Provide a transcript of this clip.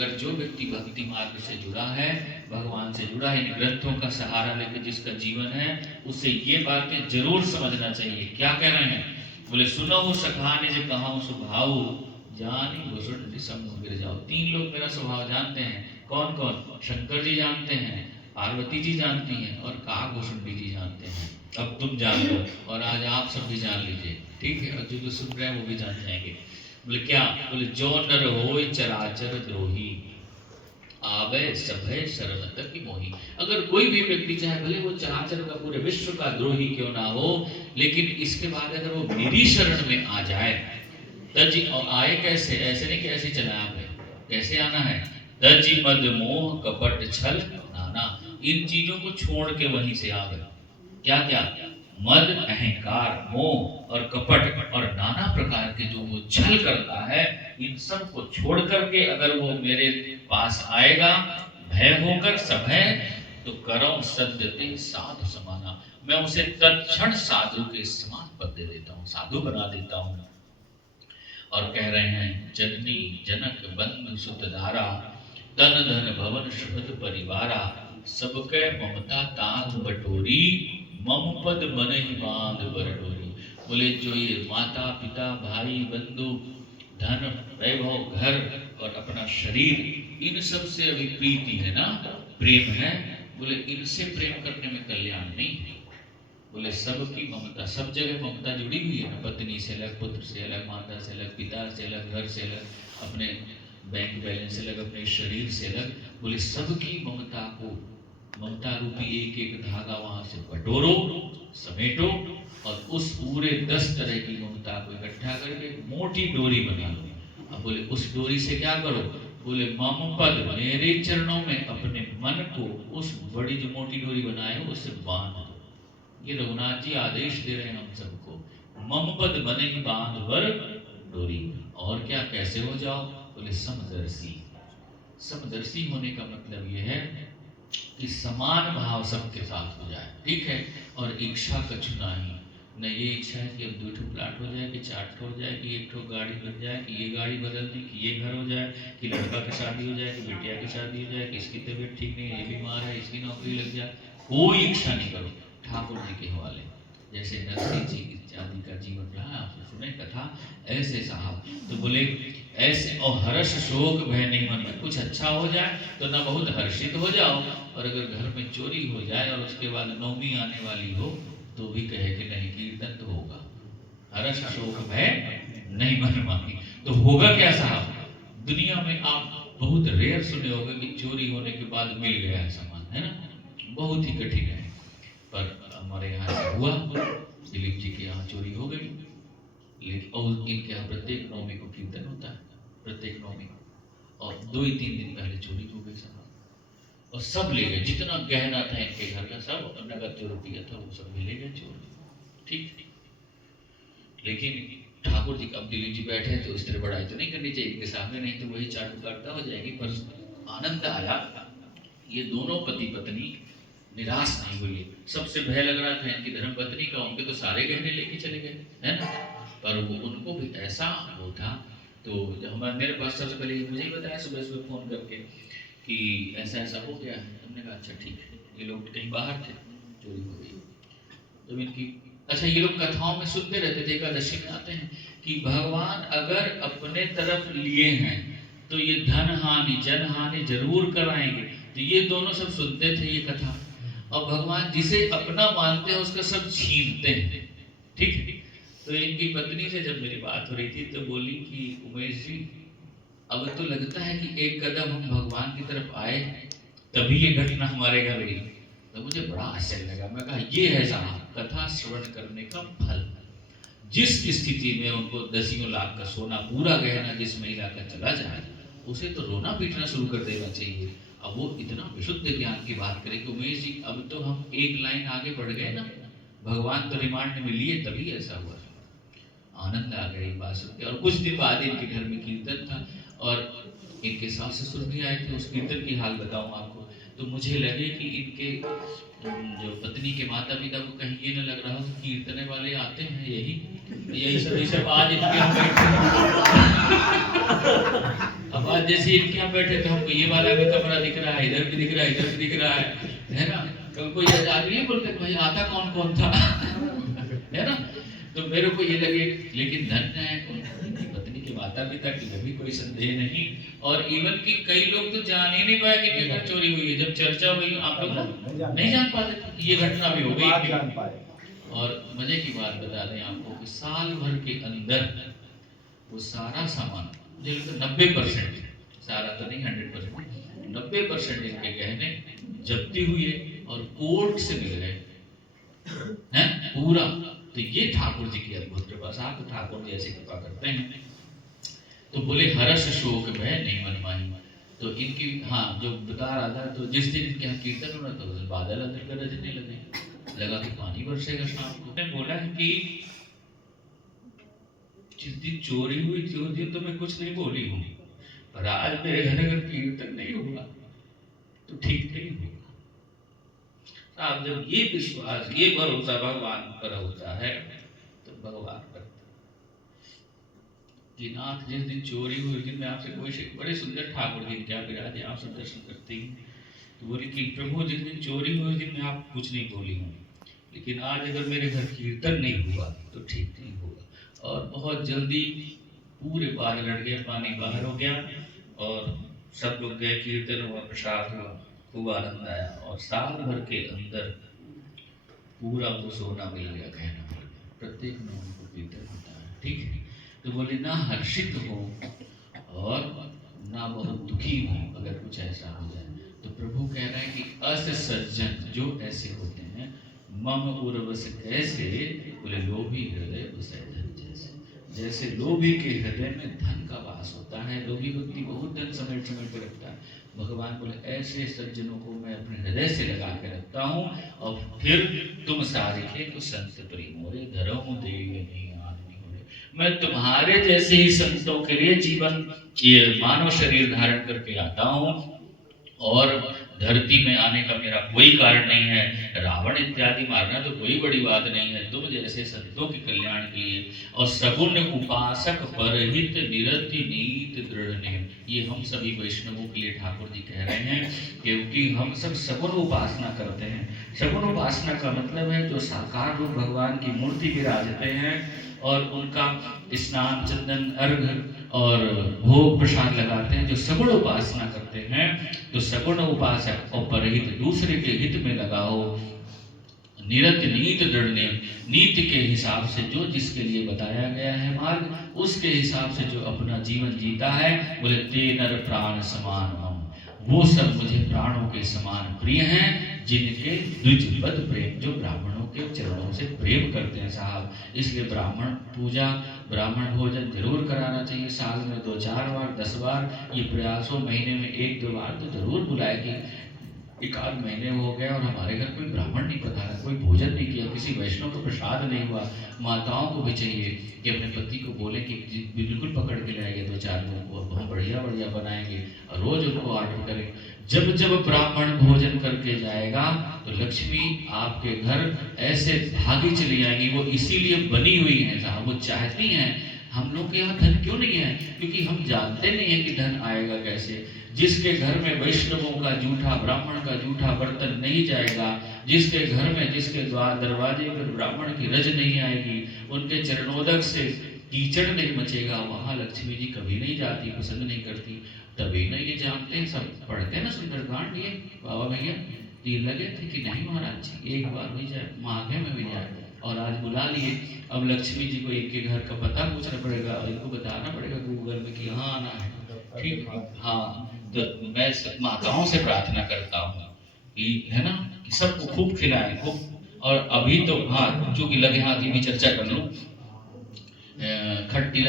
अगर जो व्यक्ति भक्ति मार्ग से जुड़ा है, भगवान से जुड़ा है, इन ग्रंथों का सहारा लेकर जिसका जीवन है, उसे ये बातें जरूर समझना चाहिए। क्या कह रहे हैं? बोले सुनो सखा ने जे कहाऊं स्वभाव, जानी भूषण संग गिर जाओ। तीन लोग मेरा स्वभाव जानते हैं। कौन कौन? शंकर जी जानते हैं, पार्वती जी जानती हैं, और काकभूषण जी जानते हैं। अब तुम जान लो, और आज आप सब भी जान लीजिए, ठीक है? और जो सुन रहे हैं वो भी जान जाएंगे। बोले क्या? बोले जो नर होय चराचर द्रोही, आवे सभय शरण तक की मोही। अगर कोई भी व्यक्ति चाहे भले वो चराचर का पूरे विश्व का द्रोही क्यों ना हो, लेकिन इसके बाद अगर वो मेरी शरण में आ जाए, तजी आए कैसे? ऐसे नहीं कि ऐसे चला आप, कैसे आना है? तजी मद मोह कपट छल नाना। इन चीजों को छोड़ के वहीं से आ गए। क्या क्या? मद, अहंकार, मोह और कपट और नाना प्रकार के जो वो छल करता है, इन सब को छोड़ करके अगर वो मेरे पास आएगा भय होकर सभय, तो करो सद्यते साधु समाना। मैं उसे तत्क्षण साधु के समान पद दे देता हूँ, साधु बना देता हूँ। और कह रहे हैं जननी जनक बंधु सुत धारा, तन धन भवन शुभद परिवारा, सबके ममता तांग बटोरी, मम पद मन ही बांध बरडोरी। बोले जो ये माता पिता भाई बंधु धन वैभव घर और अपना शरीर, इन सब से अभी प्रीति है ना, प्रेम है, बोले इनसे प्रेम करने में कल्याण नहीं है। बोले सबकी ममता, सब जगह ममता जुड़ी हुई है ना, पत्नी से अलग, पुत्र से अलग, माता से अलग, पिता से अलग, घर से अलग, अपने बैंक बैलेंस से अलग, अपने शरीर से अलग। बोले सबकी ममता को, ममता रूपी एक एक धागा वहां से बटोरो, समेटो, और उस पूरे 10 तरह की ममता को इकट्ठा करके मोटी डोरी बना लो। अब बोले उस डोरी से क्या करो? बोले मम पद, मेरे चरणों में अपने मन को उस बड़ी जो मोटी डोरी बनाए हो उससे बांध दो। ये रघुनाथ जी आदेश दे रहे हैं हम सबको, मम पद मन ही बांध बर डोरी। और क्या, कैसे हो जाओ? बोले समदर्शी। समदर्शी होने का मतलब ये है कि समान भाव सबके साथ हो जाए, ठीक है? और इच्छा कछु नहीं, न ये इच्छा है कि अब 2 ठो प्लाट हो जाए, कि 4 ठो हो जाए, कि 1 ठो गाड़ी बन जाए, कि ये गाड़ी बदल दी, कि ये घर हो जाए, कि लड़का की शादी हो जाए, कि बिटिया की शादी हो जाए, कि इसकी तबीयत ठीक नहीं है, ये बीमार है, इसकी नौकरी लग जाए। कोई इच्छा नहीं करो, ठाकुर जी के हवाले। जैसे नरसिंह जी इत्यादि का जीवन रहा, आपने सुने कथा, ऐसे साहब तो बोले ऐसे, और हर्ष शोक भय नहीं मन में। कुछ अच्छा हो जाए तो ना बहुत हर्षित हो जाओ, और अगर घर में चोरी हो जाए और उसके बाद नवमी आने वाली हो तो भी कहे कि नहीं कीर्तन तो होगा। हर्ष शोक भय नहीं मन मानी, तो होगा क्या साहब? दुनिया में आप बहुत रेयर सुने होंगे कि चोरी होने के बाद मिल गया सामान, है ना? बहुत ही कठिन है। पर हमारे यहाँ से हुआ, दिलीप जी के यहाँ चोरी हो गई, लेकिन और इनके यहाँ प्रत्येक नवमी को कीर्तन होता है, प्रत्येक नवमी, और 2-3 दिन पहले चोरी हो गई साहब, और सब ले गए, जितना गहना था इनके घर का सब, नगद जो रुपया था वो सब ले गए चोर। ठीक, लेकिन ठाकुर जी, अब दिलीप जी बैठे तो इस तरह बड़ाई तो नहीं करनी चाहिए इनके सामने, नहीं तो वही चाटू काटता हो जाएगी। पर आनंद आया, ये दोनों पति पत्नी निराश नहीं हुए। सबसे भय लग रहा था इनकी धर्म पत्नी का, उनके तो सारे गहने लेके चले गए, है ना? पर वो उनको भी ऐसा वो था, तो जब हमारे मेरे पास सबसे पहले मुझे ही बताया सुबह सुबह फोन करके कि ऐसा ऐसा हो गया है। हमने कहा अच्छा ठीक है, ये लोग कहीं बाहर थे, चोरी हो गई। तो इनकी, अच्छा ये लोग कथाओं में सुनते रहते थे, एकादशी में आते हैं कि भगवान अगर अपने तरफ लिए हैं तो ये धन हानि जन हानि जरूर कराएंगे। तो ये दोनों सब सुनते थे ये कथा, और भगवान जिसे अपना मानते हैं उसका सब छीनते हैं, ठीक है? तो इनकी पत्नी से जब मेरी बात हो रही थी तो बोली कि उमेश जी, अब तो लगता है कि एक कदम हम भगवान की तरफ आए तभी ये घटना हमारे घर हुई। तो मुझे बड़ा आश्चर्य लगा। मैं कहा ये है साहब कथा श्रवण करने का फल। जिस स्थिति में उनको 10 लाख का सोना, पूरा गहना जिस महिला का चला जाए, उसे तो रोना पीटना शुरू कर देना चाहिए। अब वो इतना विशुद्ध ज्ञान की बात करें कि उमेश जी अब तो हम एक लाइन आगे बढ़ गए ना, भगवान तो रिमांड में लिए तभी ऐसा हुआ। आनंद आ गई बात सुन के। और कुछ दिन बाद इनके घर में कीर्तन था, और इनके सास ससुर भी आए थे। उस कीर्तन की हाल बताऊं आपको, तो मुझे लगे कि इनके जो पत्नी के माता पिता को कहीं ये न लग रहा हो कि कीर्तने वाले आते हैं, यही सब आज इनके अब आज जैसे इनके यहाँ बैठे तो हमको ये वाला भी कमरा दिख रहा है, इधर भी दिख रहा है, इधर भी दिख रहा है ना। कल कोई आदमी बोलते भाई आता कौन कौन था है ना। तो मेरे को ये लगे, लेकिन धन्य है उनकी पत्नी के माता पिता की, भी कोई संदेह नहीं। और इवन कि कई लोग तो जान ही नहीं पाए कि घर चोरी हुई है। जब चर्चा हुई आप लोग नहीं जान पाते, ये घटना भी हो गई। और मजे की बात बता दें आपको कि साल भर के अंदर वो सारा सामान, मुझे लगता 90%, सारा तो नहीं 100%, 90% इनके गहने जब्ती हुए और कोर्ट से मिल गए हैं पूरा। तो ये ठाकुर जी की अद्भुत कृपा, साहब ठाकुर जी ऐसी कृपा करते हैं। तो बोले हर्ष शोक भय नहीं मन माही। तो इनकी हाँ जो बता रहा था, तो जिस दिन इनके यहाँ कीर्तन हो रहा था उस दिन बादल अंदर गरजने लगे, लगा कि पानी बरसेगा शाम को। मैं बोला है कि जिस दिन चोरी हुई थी उस दिन तो मैं कुछ नहीं बोली हूँ, पर आज मेरे घर अगर कीर्तन नहीं होगा तो ठीक नहीं होगा। आप जब ये विश्वास, ये भरोसा भगवान पर होता है तो भगवान करता कि नाथ जिस दिन चोरी हुई, दिन में आपसे कोई बड़े सुंदर ठाकुर जी क्या विराजे, आप सब दर्शन करते हैं। तो बोले कि प्रभु जिस दिन चोरी हुई उस दिन में आप कुछ नहीं बोली हूँ, लेकिन आज अगर मेरे घर कीर्तन नहीं हुआ तो ठीक नहीं होगा। और बहुत जल्दी पूरे बाहर लड़ गए, पानी बाहर हो गया और सब लोग गए, कीर्तन हुआ, प्रसाद हुआ, खूब आनंद आया। और साल भर के अंदर पूरा वो सोना मिल गया, गहना मिल गया, प्रत्येक में उनको कीर्तन होता है। ठीक है, तो बोले ना हर्षित हो और ना बहुत दुखी हो अगर कुछ ऐसा हो जाए। तो प्रभु कह रहा है कि अस सज्जन जो ऐसे होते हैं, मम उर्वश कैसे, बोले लोभी हृदय बसै धन जैसे। जैसे लोभी के हृदय में धन का वास होता है, लोभी व्यक्ति बहुत धन समेट समेट के रखता है। भगवान बोले ऐसे सज्जनों को मैं अपने हृदय से लगा के रखता हूँ। और फिर तुम सारिखे तो संत प्रेमोरे धरहु देवे नहीं आदमी होरे। मैं तुम्हारे जैसे ही संतों के लिए जीवन ये मानव शरीर धारण करके आता हूँ, और धरती में आने का मेरा कोई कारण नहीं है। रावण इत्यादि मारना तो कोई बड़ी बात नहीं है, तुम जैसे संतों के कल्याण के लिए। और सगुण उपासक परहित निरति नीत दृढ़ नेम। ये हम सभी वैष्णवों के लिए ठाकुर जी कह रहे हैं, क्योंकि हम सब सगुण उपासना करते हैं। सगुण उपासना का मतलब है जो साकार रूप भगवान की मूर्ति विराजते हैं और उनका स्नान चंदन अर्घ और भोग प्रसाद लगाते हैं, जो सगुण उपासना करते हैं। तो सगुण उपासक और परहित दूसरे के हित में लगाओ, निरत नीत दृढ़ नेम, नीति के हिसाब से जो जिसके लिए बताया गया है मार्ग, उसके हिसाब से जो अपना जीवन जीता है। बोले ते नर प्राण समान मम, वो सब मुझे प्राणों के समान प्रिय हैं, जिनके द्विजपद प्रेम, जो ब्राह्मणों के चरणों से प्रेम करते हैं साहब। इसलिए ब्राह्मण पूजा, ब्राह्मण भोजन जरूर कराना चाहिए, साल में 2-4 बार 10 बार, ये प्रयास हो महीने में 1-2 बार तो जरूर बुलाए। कि एक आध महीने हो गए और हमारे घर कोई ब्राह्मण नहीं पधारा, कोई भोजन नहीं किया, किसी वैष्णव को प्रसाद नहीं हुआ। माताओं को भी चाहिए कि अपने पति को बोले कि बिल्कुल पकड़ के लाएंगे 2-4 लोगों को, बहुत बढ़िया बढ़िया बनाएंगे और रोज उनको ऑर्डर करें। जब जब ब्राह्मण भोजन करके जाएगा तो लक्ष्मी आपके घर ऐसे भागी चली आएंगी। वो इसीलिए बनी हुई है साहब, वो चाहती हैं। हम लोग के यहाँ धन क्यों नहीं है? क्योंकि हम जानते नहीं है कि धन आएगा कैसे। जिसके घर में वैष्णवों का जूठा, ब्राह्मण का जूठा बर्तन नहीं जाएगा, जिसके घर में, जिसके द्वार दरवाजे पर ब्राह्मण की रज नहीं आएगी, उनके चरणोदक से कीचड़ नहीं मचेगा, वहां लक्ष्मी जी कभी नहीं जाती, पसंद नहीं करती। तभी ना ये जानते हैं, सब पढ़ते हैं ना सुंदरकांड, ये बाबा भैया ये लगे थे कि नहीं महाराज जी एक बार भी जाए, माघे में भी जाए, और आज बुला लिए। अब लक्ष्मी जी को इनके घर का पता पूछना पड़ेगा और इनको बताना पड़ेगा गूगल में कि यहाँ आना है। ठीक है, हाँ। तो मैं माताओं से प्रार्थना करता हूँ कि है ना, कि सबको खूब खिलाएं खूब। और अभी तो हाँ, चूंकि लगे हाथ की भी चर्चा कर लूं, खट्टी